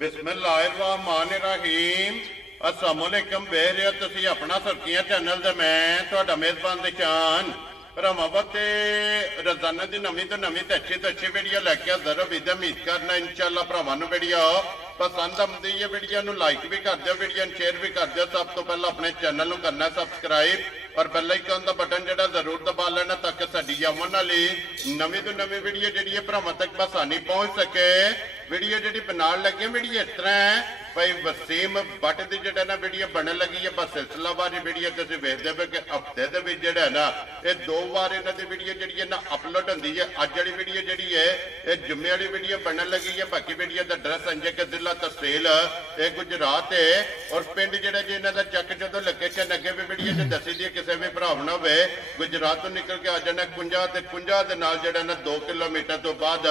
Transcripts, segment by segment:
बिस्मिल्लाहिर्रहमानिर्रहीम अस्सलामुअलैकुम बेहरिया तुसी अपना सुर्खियां चैनल ते मैं तुहाडा मेजबान दिशान भरावां रोजाना की नवी तो अच्छी वीडियो लैके हाजिर हो। उम्मीद करना इंशाअल्लाह भरावां नूं वीडियो पसंद आती है। वीडियो नूं लाइक भी कर दिओ, वीडियो शेयर भी कर दिओ। सब तो पहले अपने चैनल नूं करना सबसक्राइब और बेल आइकन का बटन जिहड़ा जरूर दबा लेना ताकि साडी आउण वाली नवी तो नवी वीडियो जिहड़ी है भरावां तक आसानी पहुंच सके। वीडियो जिहड़ी बनाउण लगे वीडियो इस तरह है भाई वसीम बट की जिहड़ा ना वीडियो बनन लगी है। बस सिलसिलावारी वीडियो तुसीं वेखदे पे कि हफ्ते दे विच जिहड़ा ना ये 2 बार इन्हां दी वीडियो जिहड़ी है ना अपलोड हुंदी है। अज वाली वीडियो जिहड़ी है ये जुम्मे वाली वीडियो बनन लगी है। बाकी वीडियो दा एड्रैस संजय के जिला तहसील ये गुजरात है और पिंड जिहड़ा जी इन्हां दा चक जदों लोकेशन अगे भी वीडियो च दसी दी किसी भी भरा ना होवे गुजरात तो निकल के आ जाना कुंजा दे नाल जिहड़ा ना 2 किलोमीटर तो बाद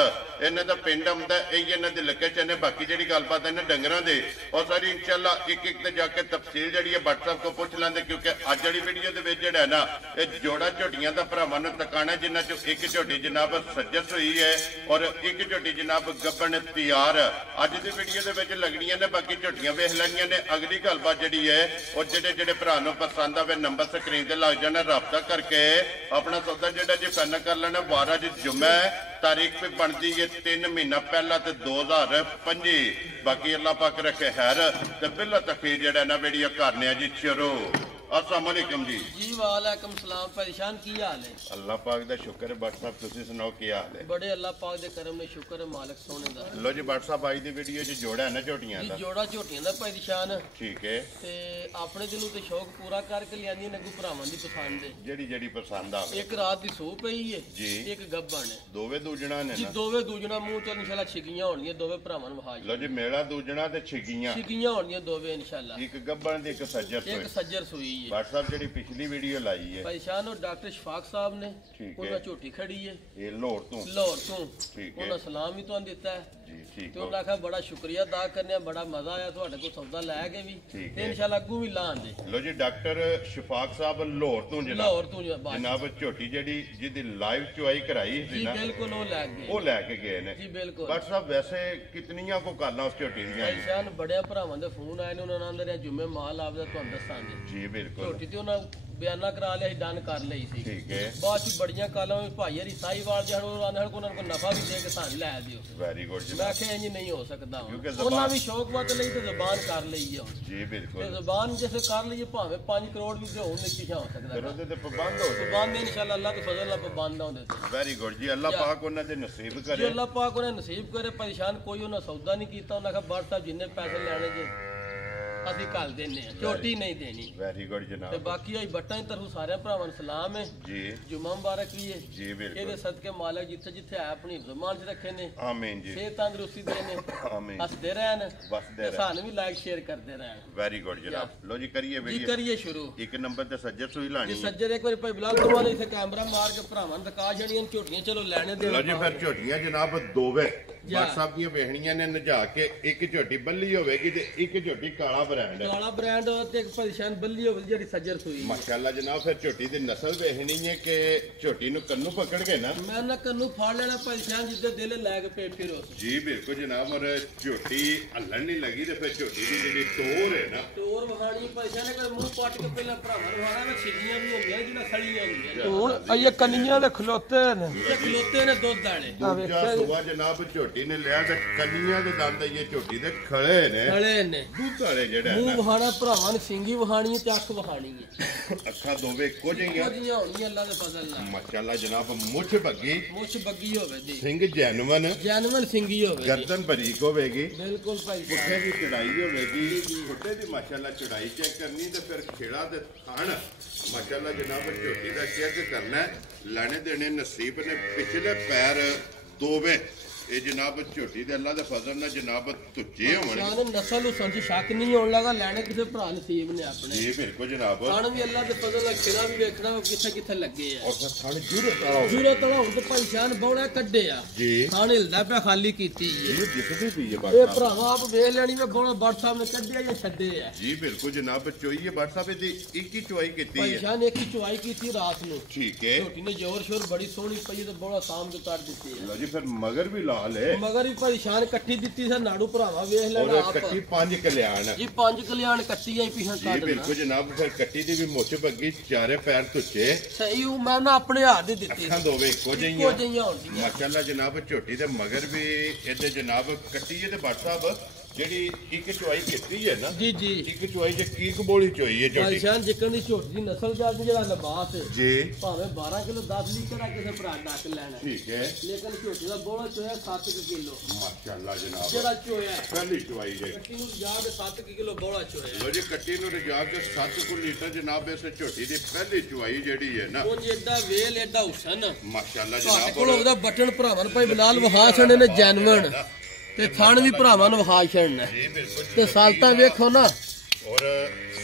इन्हां दा पिंड आउंदा। यही इन्हां दी लोकेशन है। बाकी जिहड़ी गलबात इन्हां डंगरां दी और सारी इंशाअल्लाह एक एक ते जाके तफसील जिहड़ी है WhatsApp को पूछ लेंदे क्योंकि अज वाली वीडियो दे विच जिहड़ा ना ये जोड़ा झोटियां दा भरावां नूं तकाना जिन्हां चों एक झोटी जनाब सज्जस हुई है और एक झोटी जनाब गब्बन तैयार अज दी वीडियो दे विच लगणीਆਂ ने। बाकी झोटियां वेख लैणीਆਂ ने। अगली गलबात जिहड़ी है और जिहड़े भरा नूं पसंद आवे नंबर स्क्रीन ते लग जाना राबता करके अपना सौदा जिहड़ा जी फाइनल कर लेना। 12 जुम्मे तारीख पे बनती है 3 महीना पहला तो 2025। बाकी अल्लाह पाक रखे खैर ते बिल्ला तखीर जेड़ा ना वीडियो करने जी शुरू। अस्सलाम वालेकुम जी। जी वालेकुम सलाम। परेशान की हाल है? अल्लाह पाक दा शुक्र है। बट साहब तुसी सुनाओ की हाल है? बड़े अल्लाह पाक दे करम ने शुक्र है मालिक सोने दा। लो जी बट साहब आज दी वीडियो च जोड़ा है ना झोटियां दा। जी जोड़ा झोटियां दा परेशान ठीक है ते अपने दिलों ते शौक पूरा करके लियांदी ने को भरावां दी पसंद है जेड़ी पसंद आवे। एक रात दी सो पई है जी एक गब्बन है दोवे दूजणा ने जी ना दोवे दूजणा मुंह च इंशाल्लाह छिगियां होणगियां दोवे भरावां नूं वहा लो जी मेला दूजणा ते छिगियां होणगियां दोवे इंशाल्लाह। एक गब्बन दी एक सज्जर एक सज्जर सुई है। बट साहब जेड़ी पिछली वीडियो लाई है परेशान और डॉक्टर शफाक साहब ने ठीक उन्हें है झोटी खड़ी है ये लाहौर तो ठीक है उन्हें सलाम भी तो दिता है जी ठीक तो उन्हें आखा बड़ा शुक्रिया अदा करने बड़ा मजा आया तुहाडे को सौदा लैके भी ते इंशाल्लाह अग्गू भी लाण दे। लो जी डॉक्टर शफाक साहब लाहौर तो जनाब झोटी जेडी जिदी लाइव चुआई कराई जी बिल्कुल वो लैके गए ने जी बिल्कुल। बट साहब वैसे कितनियां को काला उस झोटी दियां परेशान बड़े भरावां दे फोन आए ने उन्होंने आंदे जुम्मे माल आपदा तुहानू दसांगे जी बिल्कुल। झोटी ते उन्होंने बयाना करा लिया डन कर ली सी ठीक है बाद च बड़ियां कालां भाई हरी साईवाल जहड़ आंदे को उन्होंने नफा भी दे के सान लै दियो। वेरी गुड मैं आखे इंज नहीं हो सकता उन्होंने भी शौक वत लई ते ज़बान कर लई है जी बिल्कुल। ते ज़बान जैसे कर ली भावे 5 करोड़ भी होण नहीं पिछा हो सकदा फिर ओदे ते पाबंद हो पाबंद इंशाल्लाह अल्लाह के फजल नाल पाबंद होंदे ते वेरी गुड जी। अल्लाह पाक उन्हां दे नसीब करे जी अल्लाह पाक उन्हें नसीब करे। परेशान कोई उन्हें सौदा नहीं कीता उन्हें कहा बट साहब जिन्ने पैसे लैने जे ਅਸੀਂ ਕੱਲ ਦੇਨੇ ਆ ਝੋਟੀ ਨਹੀਂ ਦੇਣੀ। ਵੈਰੀ ਗੁੱਡ ਜਨਾਬ। ਤੇ ਬਾਕੀ ਆਈ ਬੱਟਾਂ ਦੀ ਤਰਫੋਂ ਸਾਰਿਆਂ ਭਰਾਵਾਂ ਨੂੰ ਸਲਾਮ ਹੈ ਜੀ ਜੁਮਾ ਮੁਬਾਰਕ ਵੀ ਹੈ ਜੀ ਬਿਲਕੁਲ। ਇਹਦੇ ਸਦਕੇ ਮਾਲਕ ਜਿੱਥੇ ਜਿੱਥੇ ਆ ਆਪਣੀ ਜ਼ਮਾਨ 'ਚ ਰੱਖੇ ਨੇ ਆਮੀਨ ਜੀ ਸਿਹਤ ਤੰਦਰੁਸਤੀ ਦੇ ਨੇ ਆਮੀਨ ਹੱਸਦੇ ਰਹਿਣ ਵਸਦੇ ਰਹਿਣ ਸਾਨੂੰ ਵੀ ਲਾਈਕ ਸ਼ੇਅਰ ਕਰਦੇ ਰਹਿਣ। ਵੈਰੀ ਗੁੱਡ ਜਨਾਬ। ਲੋ ਜੀ ਕਰੀਏ ਜੀ ਵੀਡੀਓ ਕਰੀਏ ਸ਼ੁਰੂ। ਇੱਕ ਨੰਬਰ ਤੇ ਸੱਜਰ ਸੂਈ ਲਾਣੀ ਜੀ ਸੱਜਰ ਇੱਕ ਵਾਰੀ ਭਾਈ ਬਿਲਾਲ ਕਮਾਲ ਇੱਥੇ ਕੈਮਰਾ ਮਾਰ ਕੇ ਭਰਾਵਾਂ ਨੂੰ ਦਿਖਾ ਜਣੀਆਂ ਝੋਟੀਆਂ ਚਲੋ ਲੈਣੇ ਦੇ। ਲੋ ਜੀ ਫਿਰ ਝੋਟੀਆਂ ਜਨਾਬ ਦੋਵੇਂ ਬਟ ਸਾਹਿਬ ਦੀਆਂ ਵੇਖਣੀਆਂ ਨੇ ਨਜਾ ਕੇ ਇੱਕ ਝੋਟੀ ਬੱਲੀ ਹੋਵੇਗੀ ਤੇ ਇੱਕ ਝੋਟੀ ਕਾਲਾ ਬ੍ਰਾਂਡ ਤੇ ਇੱਕ ਪਰੇਸ਼ਾਨ ਬੱਲੀ ਹੋਵੇ ਜਿਹੜੀ ਸੱਜਰ ਸੂਈ ਮਾਸ਼ਾਅੱਲਾ ਜਨਾਬ। ਫਿਰ ਝੋਟੀ ਦੀ ਨਸਲ ਵੇਖਣੀ ਹੈ ਕਿ ਝੋਟੀ ਨੂੰ ਕੰਨੂ ਪਕੜ ਕੇ ਨਾ ਮੈਂ ਨਾ ਕੰਨੂ ਫੜ ਲੈਣਾ ਪਰੇਸ਼ਾਨ ਜਿੱਦੇ ਦਿਲ ਲੈ ਕੇ ਪੇ ਫਿਰੋ ਜੀ ਬਿਲਕੁਲ ਜਨਾਬ। ਔਰ ਝੋਟੀ ਹੱਲਣ ਨਹੀਂ ਲੱਗੀ ਤੇ ਫਿਰ ਝੋਟੀ ਦੀ ਜਿਹੜੀ ਟੋਰ ਹੈ ਨਾ ਟੋਰ ਵਹਾਣੀ ਪਰੇਸ਼ਾਨ ਕਰ ਮੂੰਹ ਪੱਟ ਕੇ ਪਹਿਲਾਂ ਭਰਾਵਾਂ ਵਹਾਣਾ ਵਿੱਚ ਛਿੱਲੀਆਂ ਵੀ ਹੁੰਦੀਆਂ ਜਿਹਨਾਂ ਖੜੀਆਂ ਹੁੰਦੀਆਂ ਹੁਣ ਇਹ ਕੰਨੀਆਂ ਦੇ ਖਲੋਤੇ ਨੇ ਦੁੱਧ ਵਾਲੇ ਦੂਜਾ ਸੁਆ ਜਨਾਬ ਝੋਟੀ ਨੇ ਲਿਆ ਤੇ ਕੰਨੀਆਂ ਦੇ ਦੰਦ ਇਹ ਝੋਟੀ ਦੇ ਖੜੇ ਨੇ ਦੁੱਧ ਵਾਲੇ ਜਿਹੜਾ ਮੂੰਹ ਵਹਾਣਾ ਭਰਾਵਾਂ ਨੇ ਸਿੰਗੀ ਵਹਾਣੀ ਤੇ ਅੱਖ ਵਹਾਣੀ ਹੈ ਅੱਖਾਂ ਦੋਵੇਂ ਕੁਝ ਹੀ ਹੋਣੀਆਂ ਅੱਲਾਹ ਦੇ ਫਜ਼ਲ ਨਾਲ ਮਾਸ਼ਾਅੱਲਾ ਜਨਾਬ। ਮੁੱਛ ਬੱਗੀ ਹੋਵੇ ਜੀ ਸਿੰਘ ਜੈਨੂਨ ਸਿੰਗੀ ਹੋਵੇ ਗਰਦਨ ਬਰੀਕ ਹੋਵੇਗੀ ਬਿਲਕੁਲ ਭਾਈ ਪੁੱਠੇ ਦੀ ਚੜਾਈ ਹੋਵੇਗੀ ਪੁੱਠੇ ਦੀ ਮਾਸ਼ਾਅੱਲਾ ਚੜਾਈ ਚੈੱਕ ਕਰਨੀ ਤੇ ਫਿਰ ਖੇੜਾ ਤੇ ਥਣ ਮਾਸ਼ਾਅੱਲਾ ਜਨਾਬ ਝੋਟੀ ਦਾ ਚੈੱਕ ਕਰਨਾ ਲੈਣੇ ਦੇਣੇ ਨਸੀਬ ਨੇ ਪਿਛਲੇ ਪੈਰ ਦੋਵੇਂ ਇਹ ਜਨਾਬ ਝੋਟੀ ਦੇ ਅੱਲਾ ਦੇ ਫਜ਼ਲ ਨਾਲ ਜਨਾਬ ਤੁੱਜੇ ਹੋਣਗੇ ਨਸਲ ਨੂੰ ਸੰਜ ਸ਼ੱਕ ਨਹੀਂ ਹੋਣ ਲੱਗਾ ਲੈਣੇ ਕਿਸੇ ਭਰਾ ਨਸੀਬ ਨੇ ਆਪਣੇ ਜੀ ਬਿਲਕੁਲ ਜਨਾਬ। ਥਣ ਵੀ ਅੱਲਾ ਦੇ ਫਜ਼ਲ ਨਾਲ ਖੇੜਾ ਵੀ ਵੇਖਣਾ ਕਿੱਥੇ ਕਿੱਥੇ ਲੱਗੇ ਆ ਔਰ ਥਣ ਜੂਰੇ ਤਲਾ ਹੁਣ ਤੇ ਪਰੇਸ਼ਾਨ ਬੌੜਾ ਕੱਢੇ ਆ ਜੀ ਥਣ ਹਿਲਦਾ ਪਿਆ ਖਾਲੀ ਕੀਤੀ ਇਹ ਦਿਖਦੀ ਪਈ ਹੈ ਇਹ ਭਰਾਵਾ ਆਪ ਵੇਖ ਲੈਣੀ ਮੈਂ ਬੌੜਾ ਬਟ ਸਾਹਿਬ ਨੇ ਕੱਢਿਆ ਜਾਂ ਛੱਡੇ ਆ ਜੀ ਬਿਲਕੁਲ ਜਨਾਬ। ਚੋਈ ਹੈ ਬਟ ਸਾਹਿਬ ਦੀ ਇੱਕ ਹੀ ਚੁਆਈ ਕੀਤੀ ਹੈ ਪਰੇਸ਼ਾਨ ਇੱਕ ਹੀ ਚੁਆਈ ਕੀਤੀ ਰਾਤ ਨੂੰ ਠੀਕ ਹੈ। ਝੋਟੀ ਨੇ ਜ਼ੋਰ ਸ਼ੋਰ ਬੜੀ ਸੋਹਣੀ ਪਈ ਤੇ ਬੌੜਾ ਸਾਹਮ ਕੇ ਕੱਢ ਦਿੱਤੀ ਹੈ। ਲਓ ਜੀ ਫਿਰ ਮਗਰ ਵੀ ਲਾਲ ਹੈ ਮਗਰ ਹੀ ਪਰੇਸ਼ਾਨ ਕੱਟੀ ਦਿੱਤੀ ਸਰ ਨਾੜੂ ਭਰਾਵਾ ਵੇਖ ਲੈਣਾ ਆਪ ਕੱਟੀ 5 ਕਲਿਆਣ ਜੀ 5 ਕਲਿਆਣ ਕੱਟੀ ਆਈ ਪਿਛਾਂ ਜੀ ਕੱਢ ਬਿਲਕੁਲ ਜਨਾਬ ਫਿਰ ਕੱਟੀ ਦੀ ਵੀ ਮੁੱਛ ਬੱਗੀ ਚਾਰੇ ਪੈਰ ਧੁੱਚੇ ਸਹੀ ਉਹ ਮੈਂ ਨਾ ਆਪਣੇ ਹੱਥ ਦੀ ਦਿੱਤੀ ਅੱਖਾਂ ਦੋਵੇਂ ਇੱਕੋ ਇੱਕੋ ਜਿਹੀਆਂ ਜਿਹੀਆਂ ਹੁੰਦੀਆਂ ਮਾਸ਼ਾਅੱਲਾ ਜਨਾਬ ਝੋਟੀ ਦੇ ਮਗਰ ਵੀ ਇਹਦੇ ਜਨਾਬ ਕੱਟੀ ਇਹਦੇ ਬੱਟ ਸਾਹਿਬ ਜਿਹੜੀ ਇੱਕ ਚੁਆਈ ਕੀਤੀ ਹੈ ਨਾ ਜੀ ਜੀ ਇੱਕ ਚੁਆਈ ਜੇ ਕੀ ਕਬੋਲੀ ਚੋਈ ਹੈ ਝੋਟੀ ਪਰੇਸ਼ਾਨ ਜਿੱਕਣ ਦੀ ਝੋਟੀ ਦੀ ਨਸਲ ਜਾਂਦੀ ਜਿਹੜਾ ਲਿਬਾਸ ਹੈ ਜੀ ਭਾਵੇਂ 12 ਕਿਲੋ 10 ਲੀਟਰ ਆ ਕਿਸੇ ਭਰਾ ਡੱਕ ਲੈਣਾ ਠੀਕ ਹੈ ਲੇਕਿਨ ਝੋਟੀ ਦਾ ਬੋਲਾ ਚੋਇਆ 7 ਕਿਲੋ ਮਾਸ਼ਾਅੱਲਾ ਜਨਾਬ ਜਿਹੜਾ ਚੋਇਆ ਪਹਿਲੀ ਚੁਆਈ ਜੇ ਕੱਟੀ ਨੂੰ ਜਾ ਕੇ 7 ਕਿਲੋ ਬੋਲਾ ਚੋਇਆ ਲੋ ਜੀ ਕੱਟੀ ਨੂੰ ਰਜਾ ਕੇ 7 ਲੀਟਰ ਜਨਾਬ ਇਸ ਝੋਟੀ ਦੀ ਪਹਿਲੀ ਚੁਆਈ ਜਿਹੜੀ ਹੈ ਨਾ ਉਹ ਏਡਾ ਵੇਲ ਏਡਾ ਹੁਸਨ ਮਾਸ਼ਾਅੱਲਾ ਤੁਹਾਡੇ ਜਨਾਬ ਕੋਲ ਉਹਦਾ ਬਟਨ ਭਰਾਵਾਂ ਭਾਈ ਬਿਲਾਲ ਵਹਾ ਛੱਡੇ ਨੇ ਜੈਨਵਨ ਤੇ ਥਣ ਵੀ ਭਰਾਵਾਂ ਨੂੰ ਵਹਾ ਛੱਡਣਾ ਜੀ ਬਿਲਕੁਲ ਤੇ ਸਾਲਤਾਂ ਵੇਖੋ ਨਾ ਔਰ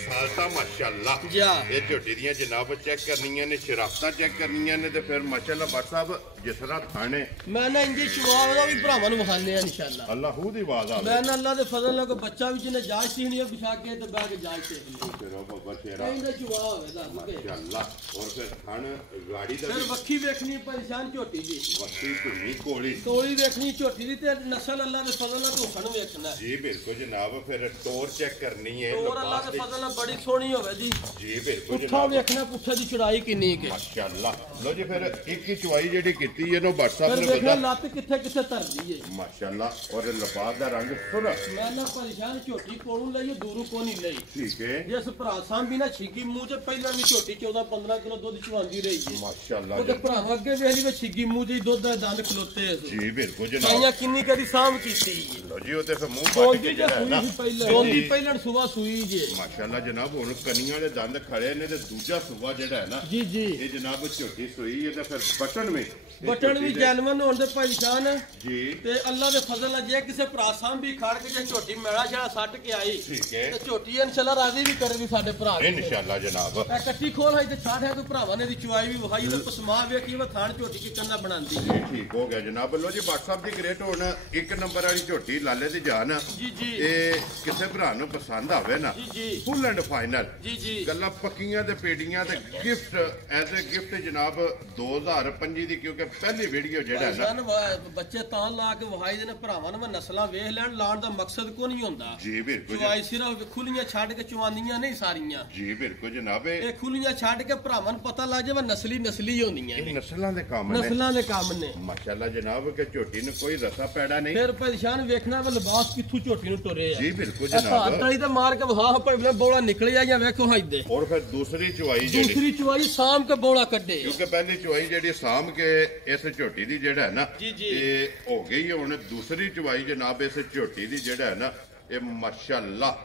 ਸਾਲਤਾ ਮਾਸ਼ਾਅੱਲਾ ਜਾ ਇਹ ਝੋਟੀ ਦੀਆਂ ਜਨਾਬ ਚੈੱਕ ਕਰਨੀਆਂ ਨੇ ਸ਼ਰਾਫਤਾਂ ਚੈੱਕ ਕਰਨੀਆਂ ਨੇ ਤੇ ਫਿਰ ਮਾਸ਼ਾਅੱਲਾ ਬੱਟ ਸਾਹਿਬ ਜਿਸ ਤਰ੍ਹਾਂ ਥਾਣੇ ਮੈਂ ਨਾ ਇੰਜੀ ਚੁਆਵ ਦਾ ਵੀ ਭਰਾਵਾਂ ਨੂੰ ਵਹਾਨੇ ਆ ਇਨਸ਼ਾਅੱਲਾ ਅੱਲਾਹੂ ਦੀ ਆਵਾਜ਼ ਆਵੇ ਮੈਂ ਨਾ ਅੱਲਾ ਦੇ ਫਜ਼ਲ ਨਾਲ ਕੋਈ ਬੱਚਾ ਵੀ ਜਿਹਨੇ ਜਾਇ ਸੀਣੀ ਆ ਬਿਠਾ ਕੇ ਤੇ ਬਹਿ ਕੇ ਜਾਇ ਸੇਖ ਲਈ ਤੇਰਾ ਬਾਬਾ ਤੇਰਾ ਇਹਦਾ ਚੁਆ ਹੋਵੇ ਦੱਸ ਕੇ ਮਾਸ਼ਾਅੱਲਾ ਔਰ ਫਿਰ ਥਣ ਗਾੜੀ ਦਾ ਫਿਰ ਵੀ ਵੱਖੀ ਵੇਖਣੀ ਪਰੇਸ਼ਾਨ ਝੋਟੀ ਦੀ ਵਸੀ ਧੁੰਨੀ ਕੋਲੀ ਤੋਲੀ ਵੇਖਣੀ ਝੋਟੀ ਦੀ ਤੇ ਨਸਲ ਅੱਲਾ ਦੇ ਫਜ਼ਲ ਨਾਲ ਧੋਖਣ ਵੇਖਣਾ ਜੀ ਬਿਲਕੁਲ ਜਨਾਬ ਫਿਰ ਟੋਰ ਚੈੱਕ ਕਰਨੀ ਹੈ ਹੋਰ ਅੱਲਾ ਦੇ ਫਜ਼ਲ ਨਾਲ ਬੜੀ ਸੋਹਣੀ ਹੋਵੇ ਜੀ ਜੀ ਬਿਲਕੁਲ ਪੁੱਠਾ ਜਨਾਬ ਵੇਖਣਾ ਪੁੱਠੇ ਦੀ ਚੜਾਈ ਕਿੰਨੀ ਕਿ ਮਾਸ਼ਾਅੱਲਾ ਲੋ ਜੀ ਫਿਰ ਇੱਕ ਹੀ ਚੁਆਈ ਜਿਹੜੀ ਕੀਤੀ ਇਹਨੂੰ ਬੱਟ ਸਾਹਿਬ ਫਿਰ ਨੇ ਵੇਖਣਾ ਬਤਾ ਲੱਤ ਕਿੱਥੇ ਕਿੱਥੇ ਧਰਦੀ ਏ ਮਾਸ਼ਾਅੱਲਾ ਔਰ ਲਬਾਸ ਦਾ ਰੰਗ ਸੁਰਾ ਮੈਂ ਨਾ ਪਰੇਸ਼ਾਨ ਝੋਟੀ ਕੋਲੋਂ ਲਈ ਦੂਰੋਂ ਕੋ ਨਹੀਂ ਲਈ ਠੀਕ ਹੈ ਜਿਸ ਭਰਾ ਸਾਂ ਵੀ ਨਾ ਛਿੱਗੀ ਮੂੰਹ ਚ ਪਹਿਲਾਂ ਵੀ ਝੋਟੀ 14 15 ਕਿਲੋ ਦੁੱਧ ਚਵਾਉਂਦੀ ਰਹੀ ਏ ਮਾਸ਼ਾਅੱਲਾ ਉਹਦੇ ਭਰਾਵਾਂ ਅੱਗੇ ਵੇਖ ਲਈ ਵੀ ਛਿੱਗੀ ਮੂੰਹ ਚ ਦੁੱਧ ਦਾ ਦੰਦ ਖਲੋਤੇ ਸੀ ਜੀ ਬਿਲਕੁਲ ਜਨਾਬ ਸਾਈਆਂ ਕਿੰਨੀ ਕਦੀ ਸਾਂਭ ਕੀਤੀ ਏ ਲੋ ਜੀ ਉਹ ਤੇ ਫਿਰ ਮੂੰਹ ਪੱਟ ਦੋਂਦੀ ਕੇ ਜੇ ਜਿਹੜਾ ਹੈ ਸੂਈ ਨਾ ਸੀ ਪਹਿਲਾਂ ਦੋਂਦੀ ਪਹਿਲਾਂ ਸੁਬਾ ਸੂਈ ਜੇ ਮਾਸ਼ਾਅੱਲਾ ਜਨਾਬ ਹੁਣ ਕਨੀਆਂ ਦੇ ਦੰਦ ਖੜੇ ਨੇ ਤੇ ਦੂਜਾ ਸੂਬਾ ਜਿਹੜਾ ਹੈ ਨਾ ਜੀ ਜੀ ਇਹ ਜਨਾਬ ਝੋਟੀ ਸੂਈ ਹੈ ਤੇ ਫਿਰ ਬਟਨ ਵਿੱਚ ਇਹ ਬਟਨ ਝੋਟੀ ਵੀ ਦੇ- ਜੈਨਵਨ ਹੋਣ ਦੇ ਪਛਾਣ ਜੀ ਤੇ ਅੱਲਾ ਦੇ ਫਜ਼ਲ ਨਾਲ ਜੇ ਕਿਸੇ ਭਰਾ ਸਾਂ ਵੀ ਖੜ ਕੇ ਜੇ ਝੋਟੀ ਮੇਲਾ ਛੜਾ ਸੱਟ ਕੇ ਆਈ ਠੀਕ ਹੈ ਤੇ ਝੋਟੀ ਇਨਸ਼ਾਅੱਲਾ ਰਾਜ਼ੀ ਵੀ ਕਰੇ ਵੀ ਸਾਡੇ ਭਰਾ ਦੀ ਇਨਸ਼ਾਅੱਲਾ ਜਨਾਬ ਇਹ ਕੱਟੀ ਖੋਲ ਹੈ ਤੇ ਛਾੜ ਹੈ ਤੂੰ ਭਰਾਵਾਂ ਨੇ ਦੀ ਚੁਆਈ ਵੀ ਵਿਖਾਈ ਤੇ ਪਸਮਾ ਵੇਖੀ ਵਾ ਥਾਣ ਝੋਟੀ ਕੀ ਕੰਨਾ ਬਣਾਉਂਦੀ ਹੈ। ਇਹ ਠੀਕ ਹੋ ਗਿਆ ਜਨਾਬ ਲੋ ਜੀ WhatsApp ਦੀ ਗ੍ਰੇਟ ਹੁਣ ਇੱਕ ਨੰਬਰ ਵਾਲੀ ਝੋਟੀ ਲਾਲੇ ਦੀ ਜਾਨ ਜੀ ਜੀ ਇਹ ਕਿਸੇ ਭਰਾ ਨੂੰ ਪਸੰਦ ਆਵੇ ਨਾ ਜੀ ਜੀ ਫੁੱਲ ਐਂਡ ਫਾਈਨਲ ਜੀ ਜੀ ਗੱਲਾਂ ਪੱਕੀਆਂ ਤੇ ਪੇਟੀਆਂ ਤੇ ਗਿਫਟ ਐਜ਼ ਅ ਗਿਫਟ ਜਨਾਬ 2025 ਦੀ ਕਿਉਂਕਿ ਪਹਿਲੀ ਵੀਡੀਓ ਜਿਹੜਾ ਹੈ ਨਾ ਪਰੇਸ਼ਾਨ ਬੱਚੇ ਤਾਂ ਲਾ ਕੇ ਵਿਖਾਈ ਦੇ ਨੇ ਭਰਾਵਾਂ ਨੂੰ ਨਸਲਾਂ ਵੇਖ ਲੈਣ ਲਾਣ ਦਾ ਮਕਸਦ ਕੋ ਨਹੀਂ ਹੁੰਦਾ ਜੀ ਬਿਲਕੁਲ ਚੁਆਈ ਸਿਰਫ ਖੁੱਲੀਆਂ ਛੱਡ ਕੇ ਚਵਾਉਂਦੀਆਂ ਨਹੀਂ ਸਾਰੀਆਂ ਜੀ ਬਿਲਕੁਲ ਜਨਾਬ ਇਹ ਇਹ ਖੁੱਲੀਆਂ ਛੱਡ ਕੇ ਭਰਾਵਾਂ ਨੂੰ ਪਤਾ ਲੱਗ ਜਾਵੇ ਨਸਲੀ ਹੁੰਦੀਆਂ ਨੇ ਨਸਲਾਂ ਦੇ ਕੰਮ ਨੇ ਨਸਲਾਂ ਦੇ ਕੰਮ ਨੇ ਮਾਸ਼ਾਅੱਲਾ ਜਨਾਬ ਕਿ ਝੋਟੀ ਨੂੰ ਕੋਈ ਰਸਾ ਪੈੜਾ ਨਹੀਂ ਫਿਰ ਪਰੇਸ਼ਾਨ ਵੇਖਣਾ ਵੀ ਲਿਬਾਸ ਕਿੱਥੋਂ ਝੋਟੀ ਨੂੰ ਤੁਰੇ ਆ ਜੀ ਬਿਲਕੁਲ ਇਹ ਜਨਾਬ ਭਾਰਤ ਵਾਲੀ ਤਾਂ ਮਾਰ ਕੇ ਵਹਾ ਭਾਵੇਂ ਬੋਲਾ ਨਿਕਲਿਆ ਜਾਂ ਵੇਖੋ ਹਾਈਦੇ ਔਰ ਫਿਰ ਦੂਸਰੀ ਚੁਆਈ ਜਿਹੜੀ ਦੂਸਰੀ ਚੁਆਈ ਸਾਮ ਕੇ ਬੋਲਾ ਕੱਢੇ ਕਿਉਂਕਿ ਪਹਿਲੀ ਚੁਆਈ ਜਿਹੜੀ ਸਾਂਭ ਕੇ ਇਸ ਝੋਟੀ ਦੀ ਜਿਹੜਾ ਹੈ ਨਾ ਜੀ, ਜੀ। ਇਹ ਹੋ ਗਈ ਹੈ ਹੁਣ ਦੂਸਰੀ ਚੁਆਈ ਜਨਾਬ ਇਸ ਝੋਟੀ ਦੀ ਜਿਹੜਾ ਹੈ ਨਾ ਇਹ ਮਾਸ਼ਾਅੱਲਾ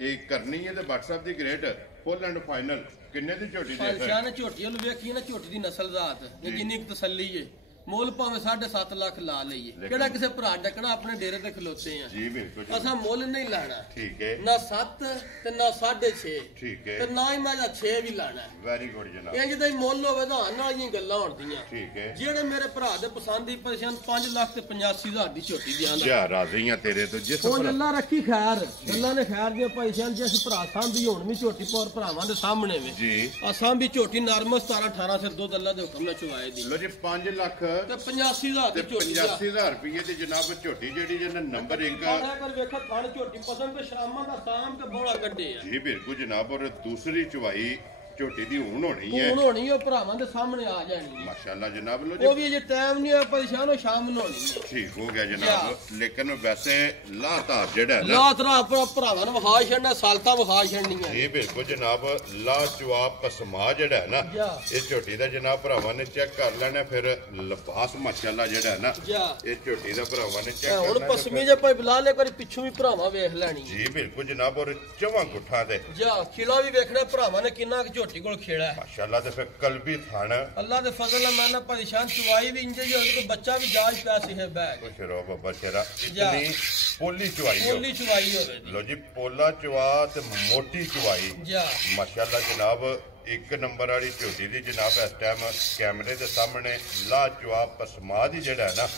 ਇਹ ਕਰਨੀ ਹੈ ਤੇ WhatsApp the great full and final ਕਿੰਨੇ ਦੀ ਝੋਟੀ ਦੇ ਪਰੇਸ਼ਾਨ ਝੋਟੀ ਨੂੰ ਵੇਖੀਏ ਨਾ ਝੋਟੀ ਦੀ ਨਸਲ ਜ਼ਾਤ ਇਹ ਜਿੰਨੀ ਕੁ ਤਸੱਲੀ ਏ ਮੁੱਲ ਭਾਵੇਂ 7.5 ਲੱਖ ਲਾ ਲਈਏ ਕਿਹੜਾ ਕਿਸੇ ਭਰਾ ਡੱਕਣਾ ਆਪਣੇ ਡੇਰੇ ਤੇ ਖਲੋਤੇ ਆ ਜੀ ਬਿਲਕੁਲ ਜੀ। ਅਸਾਂ ਮੁੱਲ ਨਹੀਂ ਲਾਣਾ ਠੀਕ ਹੈ ਨਾ 7 ਤੇ ਨਾ 6.5 ਠੀਕ ਹੈ ਤੇ ਨਾ ਹੀ ਮੈਂ 6 ਵੀ ਲਾਣਾ ਵੈਰੀ ਗੁੱਡ ਜਨਾਬ ਇੰਜ ਦਾ ਹੀ ਮੁੱਲ ਹੋਵੇ ਤਾਂ ਨਾਲ ਹੀ ਗੱਲਾਂ ਹੋਣਦੀਆਂ ਠੀਕ ਹੈ ਜਿਹੜੇ ਮੇਰੇ ਭਰਾ ਦੇ ਪਸੰਦ ਦੀ ਪਰੇਸ਼ਾਨ 5 ਲੱਖ ਤੇ 85,000 ਦੀ ਝੋਟੀ ਦੀ ਆਂਦਾ ਜਾ ਰਾਜ਼ੀ ਆ ਤੇਰੇ ਤੋਂ ਜਿਸ ਉਹ ਭਰਾ- ਅੱਲਾ ਰੱਖੀ ਖੈਰ ਅੱਲਾ ਨੇ ਖੈਰ ਦੀਆਂ ਪਰੇਸ਼ਾਨ ਜਿਸ ਭਰਾ ਸਾਂਭੀ ਹੁਣ ਵੀ ਝੋਟੀ ਪੌਰ ਭਰਾਵਾਂ ਦੇ ਸਾਹਮਣੇ ਵੇ ਜੀ ਅਸਾਂ ਵੀ ਝੋਟੀ ਨਰਮ 17 18 ਸਿਰ ਦੁੱਧ ਅੱਲਾ ਦੇ ਹੁਕਮ ਨਾਲ ਚੁਆਏ ਦੀ ਲੋ ਜੀ 5 ਲੱਖ ਤੇ 85,000 ਤੇ ਦੀ ਝੋਟੀ ਦਾ 85000 ਰੁਪਏ ਦੀ ਜਨਾਬ ਝੋਟੀ ਜਿਹੜੀ ਜਿਹਨੇ ਨੰਬਰ 1 ਆਹ ਕਰ ਵੇਖਾ ਥਾਣ ਝੋਟੀ ਪਸੰਦ ਤੇ ਸ਼ਰਾਮਾਂ ਦਾ ਸਾਮ ਤੇ ਬੋਲਾ ਕੱਢੇ ਆ ਜੀ ਬਿਲਕੁਲ ਜਨਾਬ ਔਰ ਦੂਸਰੀ ਚੁਆਈ ਝੋਟੀ ਦੀ ਹੁਣ ਹੋਣੀ ਹੈ ਹੁਣ ਹੋਣੀ ਉਹ ਭਰਾਵਾਂ ਦੇ ਸਾਹਮਣੇ ਆ ਜਾਣੀ ਹੈ। ਮਾਸ਼ਾਅੱਲਾ ਜਨਾਬ ਲੋ ਉਹ ਜੀ ਵੀ ਜੇ ਟਾਈਮ ਨਹੀਂ ਆ ਪਰੇਸ਼ਾਨ ਉਹ ਸ਼ਾਮ ਨੂੰ ਹੋਣੀ ਹੈ। ਠੀਕ ਹੋ ਗਿਆ ਜਨਾਬ ਲੇਕਿਨ ਵੈਸੇ ਲਾਤਾਰ ਜਿਹੜਾ ਹੈ ਨਾ ਲਾਤ ਰਾ ਭਰਾਵਾਂ ਨੂੰ ਵਿਖਾ ਛੱਡਣਾ ਸਾਲਤਾ ਵਿਖਾ ਛੱਡਣੀਆਂ ਇਹ ਬਿਲਕੁਲ ਜਨਾਬ ਲਾਜਵਾਬ ਪਸਮਾ ਜਿਹੜਾ ਹੈ ਨਾ ਜਾ ਇਹ ਝੋਟੀ ਦਾ ਜਨਾਬ ਭਰਾਵਾਂ ਨੇ ਚੈੱਕ ਕਰ ਲੈਣਾ ਫਿਰ ਲਿਬਾਸ ਮਾਸ਼ਾਅੱਲਾ ਜਿਹੜਾ ਹੈ ਨਾ ਜਾ ਇਹ ਝੋਟੀ ਦਾ ਭਰਾਵਾਂ ਨੇ ਚੈੱਕ ਹੁਣ ਕਰਨਾ ਪਸਮੀ ਜੇ ਭਾਈ ਬੁਲਾ ਲੈ ਕਰੀ ਪਿੱਛੋਂ ਵੀ ਭਰਾਵਾਂ ਵੇਖ ਲੈਣੀ ਹੈ। ਜੀ ਬਿਲਕੁਲ ਜਨਾਬ ਔਰ ਚਵਾਂ ਗੁੱਠਾਂ ਤੇ ਜਾ ਖਿਲਾ ਵੀ ਵੇਖਣਾ ਭਰਾਵਾਂ ਨੇ ਕਿੰਨਾ ਕੁ ਝੋਟੀ ਕੋਲ ਖੇੜਾ ਹੈ। ਮਾਸ਼ਾਅੱਲਾ ਤੇ ਫਿਰ ਕਲਬੀ ਥਾਣਾ ਅੱਲਾ ਦੇ ਫਜ਼ਲ ਨਾਲ ਮੈਂ ਨਾ ਪਰੇਸ਼ਾਨ ਚੁਆਈ ਵੀ ਇੰਜ ਜਿਹੀ ਹੋਈ ਕੋਈ ਬੱਚਾ ਵੀ ਜਾਜ ਪਿਆ ਸੀ ਹੈ ਬੈਗ ਕੁਛ ਰੋ ਬੱਬਾ ਸ਼ੇਰਾ ਜਾ। ਇਤਨੀ ਪੋਲੀ ਚਵਾਈ ਹੋ ਬੋਲੀ ਚੁਆਈ ਹੋਵੇ ਜੀ ਲੋ ਜੀ ਪੋਲਾ ਚਵਾ ਤੇ ਮੋਟੀ ਚਵਾਈ ਜਾ ਮਾਸ਼ਾਅੱਲਾ ਜਨਾਬ ਇੱਕ ਨੰਬਰ ਵਾਲੀ ਝੋਟੀ ਦੀ ਜਨਾਬ ਇਸ ਟਾਈਮ ਕੈਮਰੇ ਦੇ ਸਾਹਮਣੇ ਲਾਜਵਾਬ ਪਸਮਾ ਦੀ ਜਿਹੜਾ ਹੈ ਨਾ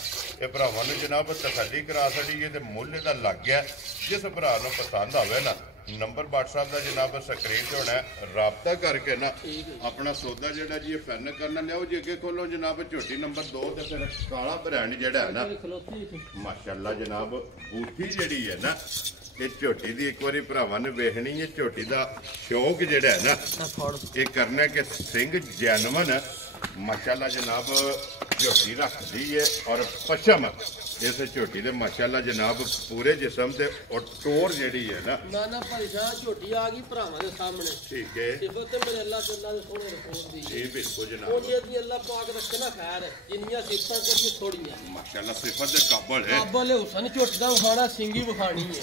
ਇਹ ਭਰਾਵਾਂ ਨੂੰ ਜਨਾਬ ਤਸੱਲੀ ਕਰਾ ਛੱਡੀ ਹੈ ਤੇ ਮੁੱਲ ਇਹਦਾ ਲੱਗ ਗਿਆ ਜਿਸ ਭਰਾ ਨੂੰ ਪਸੰਦ ਆਵੇ ਨਾ ਨੰਬਰ WhatsApp ਦਾ ਜਨਾਬ ਸਕਰੀਨ ਤੇ ਹੋਣਾ, ਰਾਬਤਾ ਕਰਕੇ ਨਾ ਆਪਣਾ ਸੌਦਾ ਜਿਹੜਾ ਜੀ ਫੈਨ ਕਰਨਾ ਲਿਆਓ ਜੀ। ਅੱਗੇ ਖੋਲੋ ਜਨਾਬ ਝੋਟੀ ਨੰਬਰ 2 ਤੇ ਫਿਰ ਕਾਲਾ ਬ੍ਰਾਂਡ ਜਿਹੜਾ ਹੈ ਨਾ ਮਾਸ਼ਾਅੱਲਾ ਜਨਾਬ ਬੂਥੀ ਜਿਹੜੀ ਹੈ ਨਾ ਇਹ ਝੋਟੀ ਦੀ ਇੱਕ ਵਾਰੀ ਭਰਾਵਾਂ ਨੇ ਵੇਖਣੀ ਹੈ। ਝੋਟੀ ਦਾ ਸ਼ੌਕ ਜਿਹੜਾ ਹੈ ਨਾ ਇਹ ਕਰਨਾ ਕਿ ਸਿੰਘ ਜੈਨਵਨ ਮਾਸ਼ਾਅੱਲਾ ਜਨਾਬ ਝੋਟੀ ਰੱਖਦੀ ਹੈ ਔਰ ਪਸ਼ਮ ਇਸ ਝੋਟੀ ਦੇ ਮਾਸ਼ਾਅੱਲਾ ਜਨਾਬ ਪੂਰੇ ਜਿਸਮ ਤੇ ਔਰ ਟੋਰ ਜਿਹੜੀ ਹੈ ਨਾ ਭਾਈ ਸਾਹਿਬ ਝੋਟੀ ਆ ਗਈ ਭਰਾਵਾਂ ਦੇ ਸਾਹਮਣੇ। ਠੀਕ ਹੈ ਸਿਫਤ ਤੇ ਮੇਰੇ ਅੱਲਾਹ ਜੱਲਾ ਦੇ ਸੋਹਣੇ ਰਸੂਲ ਦੀ ਇਹ ਬਿਲਕੁਲ ਜਨਾਬ ਉਹ ਜਿਹਦੀ ਅੱਲਾਹ ਪਾਕ ਰੱਖੇ ਨਾ ਖੈਰ ਜਿੰਨੀਆਂ ਸਿਫਤਾਂ ਕੋਈ ਥੋੜੀਆਂ ਮਾਸ਼ਾਅੱਲਾ ਸਿਫਤ ਦੇ ਕਾਬਲ ਹੈ। ਕਾਬਲ ਹੈ ਹੁਸਨ ਝੋਟੀ ਦਾ ਵਿਖਾਣਾ ਸਿੰਗੀ ਵਿਖਾਣੀ ਹੈ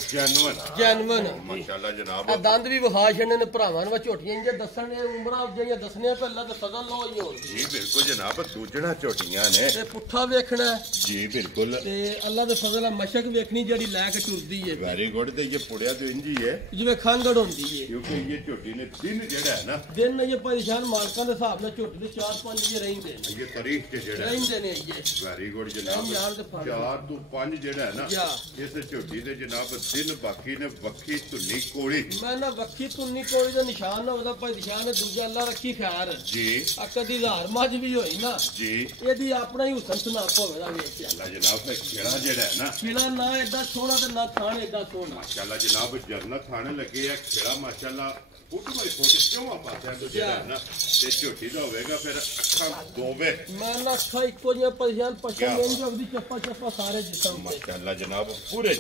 ਜੈਨੂਨ ਮਾਸ਼ਾਅੱਲਾ ਜਨਾਬ ਆ ਦੰਦ ਵੀ ਵਿਖਾ ਛੱਡਣੇ ਨੇ ਭਰਾਵਾਂ ਨੂੰ ਝੋਟੀਆਂ ਜੇ ਦੱਸਣੇ ਉਮਰਾਂ ਜਿਹੜੀਆਂ ਦੱਸਣੀਆਂ ਪਹਿਲਾਂ ਤਾਂ ਸਜ਼ਾ ਲਓ ਹੀ ਹੋਣੀ ਜੀ ਬਿਲਕੁਲ ਜਨਾਬ ਦੂਜਣਾ ਝੋਟੀਆਂ ਨੇ ਤੇ ਪੁੱਠਾ ਵੇਖਣਾ ਜੀ ਬਿਲਕੁਲ ਤੇ ਅੱਲਾਹ ਦੇ ਫਜ਼ਲ ਨਾਲ ਮਸ਼ਕ ਵੇਖਣੀ ਜਿਹੜੀ ਲੈ ਕੇ ਟੁਰਦੀ ਹੈ। ਵੈਰੀ ਗੁੱਡ ਤੇ ਇਹ ਪੁੜਿਆ ਤੇ ਇੰਜ ਹੀ ਹੈ ਜਿਵੇਂ ਖਾਂਗੜ ਹੁੰਦੀ ਹੈ ਕਿਉਂਕਿ ਇਹ ਝੋਟੀ ਨੇ ਦਿਨ ਜਿਹੜਾ ਹੈ ਨਾ ਦਿਨ ਇਹ ਪਰੇਸ਼ਾਨ ਮਾਲਕਾਂ ਦੇ ਹਿਸਾਬ ਨਾਲ ਝੋਟੀ ਦੇ 4-5 ਜੇ ਰਹਿੰਦੇ ਨੇ ਇਹ ਤਾਰੀਖ ਤੇ ਜਿਹੜਾ ਰਹਿੰਦੇ ਨੇ ਇਹ ਵੈਰੀ ਗੁੱਡ ਜਨਾਬ 4 ਤੋਂ 5 ਜਿਹੜਾ ਹੈ ਨਾ ਇਸ ਝੋਟੀ ਦੇ ਜਨਾਬ ਦਿਨ ਬਾਕੀ ਨੇ ਵੱਖੀ ਧੁੰਨੀ ਕੋਲੀ ਮੈਂ ਨਾ ਵੱਖੀ ਧੁੰਨੀ ਕੋਲੀ ਦਾ ਨਿਸ਼ਾਨ ਨਾ ਉਹਦਾ ਭਾਈ ਨਿਸ਼ਾਨ ਹੈ ਦੂਜਾ ਅੱਲਾ ਰੱਖੀ ਖੈਰ ਜੀ ਕਦੀ ਹਜ਼ਾਰ ਮੱਝ ਵੀ ਹੋਈ ਨਾ ਜੀ ਇਹਦੀ ਆਪਣਾ ਹੀ ਹੁਸਨ ਸੁਨਾਪ ਹੋਵੇਗਾ ਵੇਖ ਕੇ ਅੱਲਾ ਜਨਾਬ ਦਾ ਖੇੜਾ ਜਿਹੜਾ ਹੈ ਨਾ ਖੇੜਾ ਨਾ ਏਡਾ ਸੋਹਣਾ ਤੇ ਨਾ ਥਾਣ ਏਡਾ ਸੋਹਣਾ ਮਾਸ਼ਾਅੱਲਾ ਜਨਾਬ ਜਰਨਤ ਥਾਣੇ ਲੱਗੇ ਆ ਖੇੜਾ ਮਾਸ਼ਾਅੱਲਾ ਫੁੱਟ ਬਾਈ ਫੁੱਟ ਕਿਉਂ ਪਾਸਿਆਂ ਤੋਂ ਜਿਹੜਾ ਨਾ ਤੇ ਝੋਟੀ ਦਾ ਹੋਵੇਗਾ ਫਿਰ ਅੱਖਾਂ ਦੋਵੇ ਮੈਂ ਨਾ ਅੱਖਾਂ ਇੱਕੋ ਜਿਹਾ ਪਰੇਸ਼ਾਨ ਪਸ਼ਮ ਇੰਜ ਉਹਦੀ ਚੱਪਾ ਸਾਰੇ ਜਿਸਮ ਤੇ ਮਾਸ਼ਾਅੱਲਾ ਜਨਾਬ ਪੂਰੇ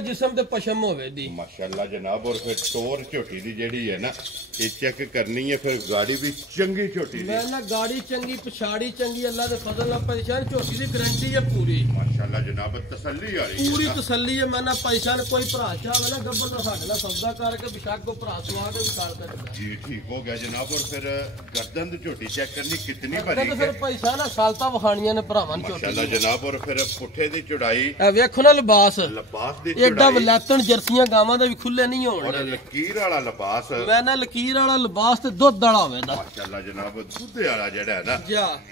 ਜਿਸਮ ਤੇ ਪਸ਼ਮ ਹੋਵੇ ਦੀ ਮਾਸ਼ਾਅੱਲਾ ਜਨਾਬ ਔਰ ਫਿਰ ਟੋਰ ਝੋਟੀ ਦੀ ਜਿਹੜੀ ਹੈ ਨਾ ਇਹ ਚੈੱਕ ਕਰਨੀ ਹੈ ਫਿਰ ਗਾੜੀ ਵੀ ਚੰਗੀ ਝੋਟੀ ਦੀ ਮੈਂ ਨਾ ਗਾੜੀ ਚੰਗੀ ਪਛਾੜੀ ਚੰਗੀ ਅੱਲਾ ਦੇ ਫਜ਼ਲ ਨਾਲ ਪਰੇਸ਼ਾਨ ਝੋਟੀ ਦੀ ਗਾਰੰਟੀ ਹੈ ਪੂਰੀ ਮਾਸ਼ਾਅੱਲਾ ਜਨਾਬ ਤਸੱਲੀ ਆ ਰਹੀ ਪੂਰੀ ਤਸੱਲੀ ਹੈ ਮੈਂ ਨਾ ਪਰੇਸ਼ਾਨ ਕੋਈ ਭਰਾ ਚਾਹਵੇ ਨਾ ਗੱਬਰ ਦਾ ਸਾਡੇ ਨਾਲ ਸੌਦਾ ਕਰਕੇ ਬਿਸ਼ੱਕ ਕੋ ਭਰਾ ਸਵਾ ਕੇ जी ठीक हो गया जनाब और फिर गर्दन दी झोटी चेक करनी कितनी बड़ी है फिर पैसा ना सालता वखाणियां ने भरावां झोटी माशाल्लाह जनाब और फिर पुठे दी चौड़ाई ए वेखो ना लिबास दी एडा वलैतन जर्सियां गावां दे भी खुले नहीं होण और लकीर वाला लिबास मैं ना लकीर वाला लिबास ते दुध वाला होवेगा माशाल्लाह जनाब दुध वाला जेड़ा है ना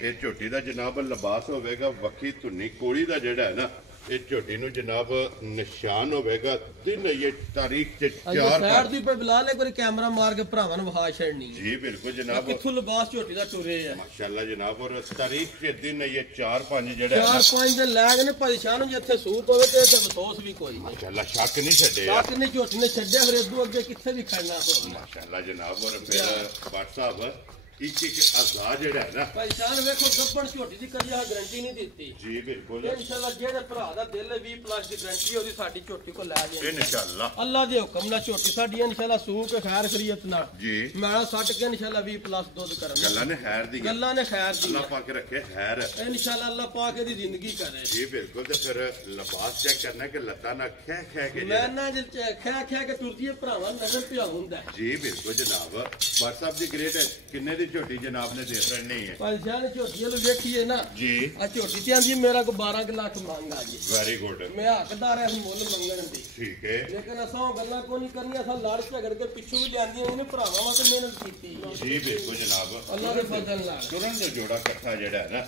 ये झोटी दा जनाब लिबास होवेगा वखी धुन्नी कोड़ी दा जेड़ा है ना ਇਹ ਝੋਟੀ ਨੂੰ ਜਨਾਬ ਨਿਸ਼ਾਨ ਹੋਵੇਗਾ ਦਿਨ ਇਹ ਤਾਰੀਖ ਤੇ 4 ਸਾਈਡ ਦੀ ਪੇ ਬੁਲਾ ਲੈ ਕੋਈ ਕੈਮਰਾ ਮਾਰ ਕੇ ਭਰਾਵਾਂ ਨੂੰ ਵਿਖਾ ਛੱਡਣੀ ਜੀ ਬਿਲਕੁਲ ਜਨਾਬ ਕਿੱਥੋਂ ਲਿਬਾਸ ਝੋਟੀ ਦਾ ਟੁਰੇ ਆ ਮਾਸ਼ਾਅੱਲਾ ਜਨਾਬ ਔਰ ਤਾਰੀਖ ਤੇ ਦਿਨ ਇਹ 4-5 ਜਿਹੜਾ 4-5 ਦੇ ਲੈਗ ਨੇ ਪਰੇਸ਼ਾਨ ਜਿੱਥੇ ਸੂਤ ਹੋਵੇ ਤੇ ਅਫਸੋਸ ਵੀ ਕੋਈ ਨਹੀਂ ਮਾਸ਼ਾਅੱਲਾ ਸ਼ੱਕ ਨਹੀਂ ਛੱਡਿਆ ਸ਼ੱਕ ਨਹੀਂ ਝੋਟੀ ਨੇ ਛੱਡਿਆ ਫਿਰ ਇਦੋਂ ਅੱਗੇ ਕਿੱਥੇ ਵੀ ਖੜਨਾ ਹੋਵੇ ਮਾਸ਼ਾਅੱਲਾ ਜਨਾਬ ਔਰ ਫਿਰ WhatsApp ਇੱਕ ਅਜ਼ਾ ਜਿਹੜਾ ਹੈ ਨਾ ਪਛਾਣ ਵੇਖੋ ਗੱਬਣ ਝੋਟੀ ਦੀ ਕਦੀ ਗਾਰੰਟੀ ਨਹੀਂ ਦਿੱਤੀ ਜੀ ਬਿਲਕੁਲ ਇਨਸ਼ਾਅੱਲਾ ਜਿਹੜੇ ਭਰਾ ਦਾ ਦਿਲ ਹੈ 20+ ਦੀ ਗਾਰੰਟੀ ਉਹਦੀ ਸਾਡੀ ਝੋਟੀ ਕੋ ਲੈ ਦੇ ਇਨਸ਼ਾਅੱਲਾ ਅੱਲਾ ਦੇ ਹੁਕਮ ਨਾਲ ਝੋਟੀ ਸਾਡੀ ਇਨਸ਼ਾਅੱਲਾ ਸੂਕ ਖੈਰ ਖਰੀਅਤ ਨਾਲ ਜੀ ਮੈਂ ਸੱਟ ਕੇ ਇਨਸ਼ਾਅੱਲਾ 20+ ਦੁੱਧ ਕਰਨ ਗੱਲਾਂ ਨੇ ਖੈਰ ਦੀ ਗੱਲਾਂ ਨੇ ਖੈਰ ਦੀ ਅੱਲਾ ਪਾਕ ਰੱਖੇ ਖੈਰ ਇਨਸ਼ਾਅੱਲਾ ਅੱਲਾ ਪਾਕ ਦੀ ਜ਼ਿੰਦਗੀ ਕਰੇ ਜੀ ਬਿਲਕੁਲ ਤੇ ਫਿਰ ਲਿਬਾਸ ਚੈੱਕ ਕਰਨਾ ਕਿ ਲੱਤਾਂ ਨਾ ਖਹਿ ਕੇ ਮੈਂ ਨਾ ਜੇ ਖਹਿ ਕੇ ਤੁਰਦੀ ਹੈ ਭਰਾਵਾਂ ਨਜ਼ਰ ਪਿਆ ਹੁੰਦਾ ਜੀ ਬਿਲਕੁਲ ਜਨਾਬ WhatsApp ਦੀ ਗ੍ਰੇਟ ਹੈ ਕਿੰਨੇ ਦੀ ਝੋਟੀ ਜਨਾਬ ਨੇ ਦੇ ਨਹੀਂ ਹੈ ਪਰ ਜਾਨ ਝੋਟੀ ਨੂੰ ਵੇਖੀਏ ਨਾ ਜੀ ਆ ਝੋਟੀ ਤੇ ਆਂਦੀ ਮੇਰਾ ਕੋ 12 ਲੱਖ ਮੰਗਾ ਜੀ ਵੈਰੀ ਗੁੱਡ ਮੈਂ ਹੱਕਦਾਰ ਐ ਮੁੱਲ ਮੰਗਣ ਦੀ ਠੀਕ ਹੈ ਲੇਕਿਨ ਅਸਾਂ ਗੱਲਾਂ ਕੋ ਨਹੀਂ ਕਰਨੀਆਂ ਅਸਾਂ ਲੜ ਝਗੜ ਕੇ ਪਿੱਛੋਂ ਵੀ ਲਿਆਂਦੀਆਂ ਇਹਨੇ ਭਰਾਵਾਂ ਵਾਂ ਤੇ ਮਿਹਨਤ ਕੀਤੀ ਜੀ ਬਿਲਕੁਲ ਜਨਾਬ ਅੱਲਾ ਦੇ ਫਜ਼ਲ ਨਾਲ ਤੁਰਨ ਦਾ ਜੋੜਾ ਇਕੱਠਾ ਜਿਹੜਾ ਹੈ ਨਾ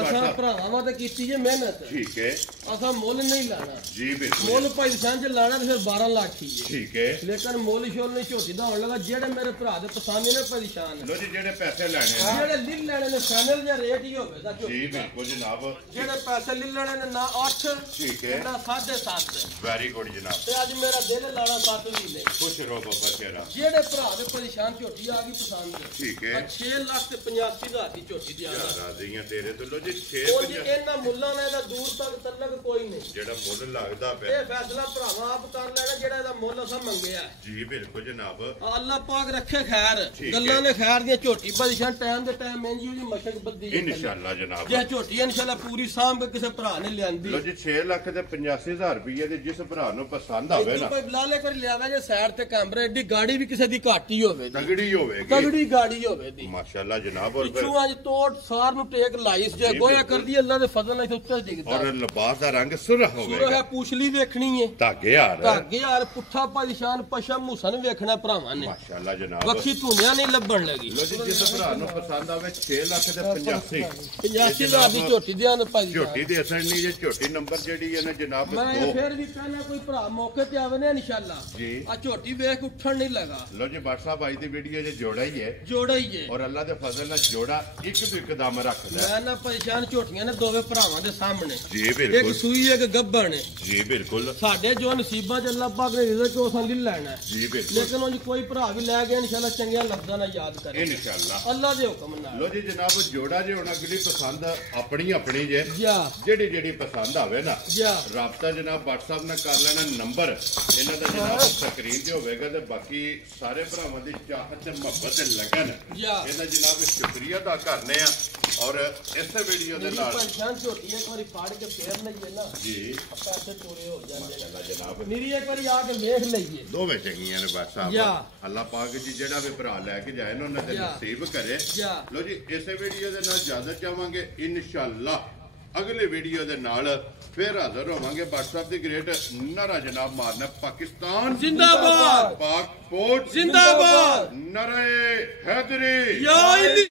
ਅਸਾਂ ਭਰਾਵਾਂ ਵਾਂ ਤੇ ਕੀਤੀ ਜੇ ਮਿਹਨਤ ਠੀਕ ਹੈ ਅਸਾਂ ਮੁੱਲ ਨਹੀਂ ਲਾਣਾ ਜੀ ਬਿਲਕੁਲ ਮੁੱਲ ਭਾਈ ਸਾਂਝ ਲਾਣਾ ਤੇ ਫਿਰ 12 ਲੱਖ ਹੀ ਠੀਕ ਹੈ ਲੇਕਿਨ ਮੁੱਲ ਸ਼ੋਲ ਨਹੀਂ ਝੋਟੀ ਦਾ ਹੋਣ ਲੱਗਾ ਜਿਹੜੇ ਮੇਰੇ ਭਰਾ ਦੇ ਪਸੰਦ ਨੇ ਪਰੇਸ਼ਾਨ ਲੋ ਜੀ ਜਿਹੜੇ ਪੈਸੇ ਲੈਣੇ ਜਿਹੜੇ ਲਿਲ ਲੈਣੇ ਨੇ ਫਾਈਨਲ ਜਾਂ ਰੇਟ ਹੀ ਹੋਵੇ ਦਾ ਜੀ ਬਿਲਕੁਲ ਜਨਾਬ ਜਿਹੜੇ ਪੈਸੇ ਲਿਲ ਲੈਣੇ ਨੇ ਨਾ 8 ਠੀਕ ਹੈ ਨਾ 7.5 ਵੈਰੀ ਗੁੱਡ ਜਨਾਬ ਤੇ ਅੱਜ ਮੇਰਾ ਦਿਲ ਲਾਣਾ 7 ਵੀ ਲੈ ਖੁਸ਼ ਰਹੋ ਬਾਬਾ ਸ਼ੇਰਾ ਜਿਹੜੇ ਭਰਾ ਦੇ ਪਰੇਸ਼ਾਨ ਝੋਟੀ ਆ ਗਈ ਪਸੰਦ ਠੀਕ ਹੈ 6 ਲੱਖ ਤੇ 85,000 ਦੀ ਝੋਟੀ ਦੀ ਆ ਰਾਜ਼ੀਆਂ ਤੇਰੇ ਤੋਂ ਲੋ ਜੀ 6 ਉਹ ਜੀ ਇਹਨਾਂ ਮੁੱਲਾਂ ਨਾਲ ਇਹਦਾ ਦੂਰ ਤੱਕ ਤਲਕ ਕੋਈ ਨਹੀਂ ਜਿਹੜਾ ਮੁੱਲ ਲੱਗਦਾ ਪਿਆ ਇਹ ਫੈਸਲਾ ਭਰਾਵਾ ਆਪ ਕਰ ਲੈਣਾ ਜਿਹੜਾ ਇਹਦਾ ਮੁੱਲ ਅਸਾਂ ਮੰਗਿਆ ਜੀ ਬਿਲਕੁਲ ਜਨਾਬ ਅੱਲਾਹ ਪਾਕ ਰੱਖੇ ਖੈਰ ਗੱਲਾਂ ਨੇ ਖੈਰ ਦੀਆਂ ਝੋਟੀ ਪਰੇਸ਼ਾਨ ਟਾਈਮ ਦੇ ਟਾਈਮ ਇੰਜੀ ਉਹਦੀ ਮਸ਼ਕ ਬੱਦੀ ਇਨਸ਼ਾਅੱਲਾ ਜਨਾਬ ਜੇ ਝੋਟੀ ਇਨਸ਼ਾਅੱਲਾ ਪੂਰੀ ਸਾਂਭ ਕੇ ਕਿਸੇ ਭਰਾ ਨੇ ਲਿਆਂਦੀ ਲੋ ਜੀ 6 ਲੱਖ ਤੇ 85,000 ਰੁਪਏ ਦੇ ਜਿਸ ਭਰਾ ਨੂੰ ਪਸੰਦ ਆਵੇ ਨਾ ਕੋਈ ਬੁਲਾ ਲੈ ਕਰ ਲਿਆਵੇ ਜੇ ਸਾਈਡ ਤੇ ਕੈਮਰਾ ਏਡੀ ਗਾੜੀ ਵੀ ਕਿਸੇ ਦੀ ਘੱਟ ਹੀ ਹੋਵੇ ਤਗੜੀ ਹੋਵੇਗੀ ਤਗੜੀ ਗਾੜੀ ਹੋਵੇ ਦੀ ਮਾਸ਼ਾਅੱਲਾ ਜਨਾਬ ਔਰ ਪਿੱਛੋਂ ਅੱਜ ਤੋੜ ਸਾਰ ਨੂੰ ਟੇਕ ਲਾਈਸ ਜੇ ਗੋਇਆ ਕਰਦੀ ਅੱਲਾ ਦੇ ਫਜ਼ਲ ਨਾਲ ਉੱਤੇ ਡਿੱਗਦਾ ਔਰ ਲਿਬਾਸ ਦਾ ਰੰਗ ਸੁਰਖ ਹੋਵੇਗਾ ਸੁਰਖ ਹੈ ਪੁਛਲੀ ਵੇਖਣੀ ਏ ਧਾਗੇ ਹਾਰ ਧਾਗੇ ਹਾਰ ਪੁੱਠਾ ਪਰੇਸ਼ਾਨ ਪਸ਼ਮ ਹੁਸਨ ਵੇਖਣਾ ਭਰਾਵਾਂ ਨੇ ਮਾਸ਼ਾਅੱਲਾ ਜਨਾਬ ਵੱਖੀ ਧੁਨੀਆਂ ਨਹੀਂ ਲੱਭਣ ਲੱਗੀ ਲੋ ਜੀ ਜਿਸ ਜਿਸ ਭਰਾ ਨੂੰ ਪਸੰਦ ਆਵੇ 6 ਲੱਖ ਤੇ 85 85,000 ਦੀ ਝੋਟੀ ਦਿਆਂ ਨੇ ਭਾਈ ਝੋਟੀ ਦੇ ਅਸਰ ਨਹੀਂ ਜੇ ਝੋਟੀ ਨੰਬਰ ਜਿਹੜੀ ਹੈ ਨਾ ਜਨਾਬ ਮੈਂ 2 ਫਿਰ ਵੀ ਕਹਿੰਦਾ ਕੋਈ ਭਰਾ ਮੌਕੇ ਤੇ ਆਵੇ ਨਾ ਇਨਸ਼ਾਅੱਲਾ ਜੀ ਆ ਝੋਟੀ ਵੇਖ ਉੱਠਣ ਨਹੀਂ ਲਗਾ ਲੋ ਜੀ ਬਾਟ ਸਾਹਿਬ ਅੱਜ ਦੀ ਵੀਡੀਓ ਜੇ ਜੋੜਾ ਹੀ ਹੈ ਜੋੜਾ ਹੀ ਹੈ ਔਰ ਅੱਲਾ ਦੇ ਫਜ਼ਲ ਨਾਲ ਜੋੜਾ ਇੱਕ ਤੋਂ ਇੱਕ ਦਮ ਰੱਖਦਾ ਮੈਂ ਨਾ ਪਰੇਸ਼ਾਨ ਝੋਟੀਆਂ ਨੇ ਦੋਵੇਂ ਭਰਾਵਾਂ ਦੇ ਸਾਹਮਣੇ ਜੀ ਇੱਕ ਬਿਲਕੁਲ ਸੂਈ ਇੱਕ ਗੱਭਣ ਹੈ ਜੀ ਬਿਲਕੁਲ ਸਾਡੇ ਜੋ ਨਸੀਬਾਂ ਚ ਅੱਲਾਹ ਪਾਕ ਨੇ ਰਿਜ਼ਕ ਉਹ ਸੰਗ ਲੈਣਾ ਹੈ ਜੀ ਬਿਲਕੁਲ ਲੇਕਿਨ ਉਹ ਕੋਈ ਭਰਾ ਵੀ ਲੈ ਗਿਆ ਇਨਸ਼ਾਅੱਲਾ ਚੰਗੀਆਂ ਲਫ਼ਜ਼ਾਂ ਨਾਲ ਯਾਦ ਕਰੇ ਇਨਸ਼ਾਅੱਲਾ ਅੱਲਾਹ ਦੇ ਹੁਕਮ ਨਾਲ ਲੋ ਜੀ ਜਨਾਬ ਜੋੜਾ ਜੇ ਹੁਣ ਅਗਲੀ ਪਸੰਦ ਆਪਣੀ ਆਪਣੀ ਜੇ ਜਾ ਜਿਹੜੀ ਪਸੰਦ ਆਵੇ ਨਾ ਜਾ ਰਾਬਤਾ ਜਨਾਬ WhatsApp ਨਾਲ ਕਰ ਲੈਣਾ ਨੰਬਰ ਇਹਨਾਂ ਦਾ ਜਨਾਬ ਸਕਰੀਨ ਤੇ ਹੋਵੇਗਾ ਤੇ ਬਾਕੀ ਸਾਰੇ ਭਰਾਵਾਂ ਦੀ ਚਾਹਤ ਤੇ ਮੁਹੱਬਤ ਤੇ ਲੱਗਨ ਜਾ ਇਹਦਾ ਜਨਾਬ ਸ਼ੁਕਰੀਆ ਅਦਾ ਕਰਨੇ ਆ ਔਰ ਇਸੇ ਵੀਡੀਓ ਦੇ ਨਾਲ ਪਰੇਸ਼ਾਨ ਝੋਟੀ ਇੱਕ ਵਾਰੀ ਫਾੜ ਕੇ ਫੇਰ ਲਈਏ ਨਾ ਜੀ ਪੈਸੇ ਪੂਰੇ ਹੋ ਜਾਂਦੇ ਨੇ ਅੱਲਾ ਜਨਾਬ ਨਿਰੀ ਇੱਕ ਵਾਰੀ ਆ ਕੇ ਵੇਖ ਲਈਏ ਦੋਵੇਂ ਚੰਗੀਆਂ ਨੇ ਬਸ ਜਾ। ਸਾਹਿਬ ਅੱਲਾ ਪਾਕ ਜੀ ਜਿਹੜਾ ਵੀ ਭਰਾ ਲੈ ਕੇ ਜਾਏ ਨਾ ਉਹਨਾਂ ਦੇ ਜਾ। ਨਸੀਬ ਕਰੇ ਜਾ। ਲੋ ਜੀ ਇਸੇ ਵੀਡੀਓ ਦੇ ਨਾਲ ਇਜਾਜ਼ਤ ਚਾਹਾਂਗੇ ਇਨਸ਼ਾਅੱਲਾ ਅਗਲੇ ਵੀਡੀਓ ਦੇ ਨਾਲ ਫਿਰ ਹਾਜ਼ਰ ਹੋਵਾਂਗੇ WhatsApp ਦੀ ਗ੍ਰੇਟ ਨਾਰਾ ਜਨਾਬ ਮਾਰਨਾ ਪਾਕਿਸਤਾਨ ਜ਼ਿੰਦਾਬਾਦ ਪਾਕ ਫੌਜ ਜ਼ਿੰਦਾਬਾਦ ਨਾਰੇ ਹੈਦਰੀ ਯਾ ਅਲੀ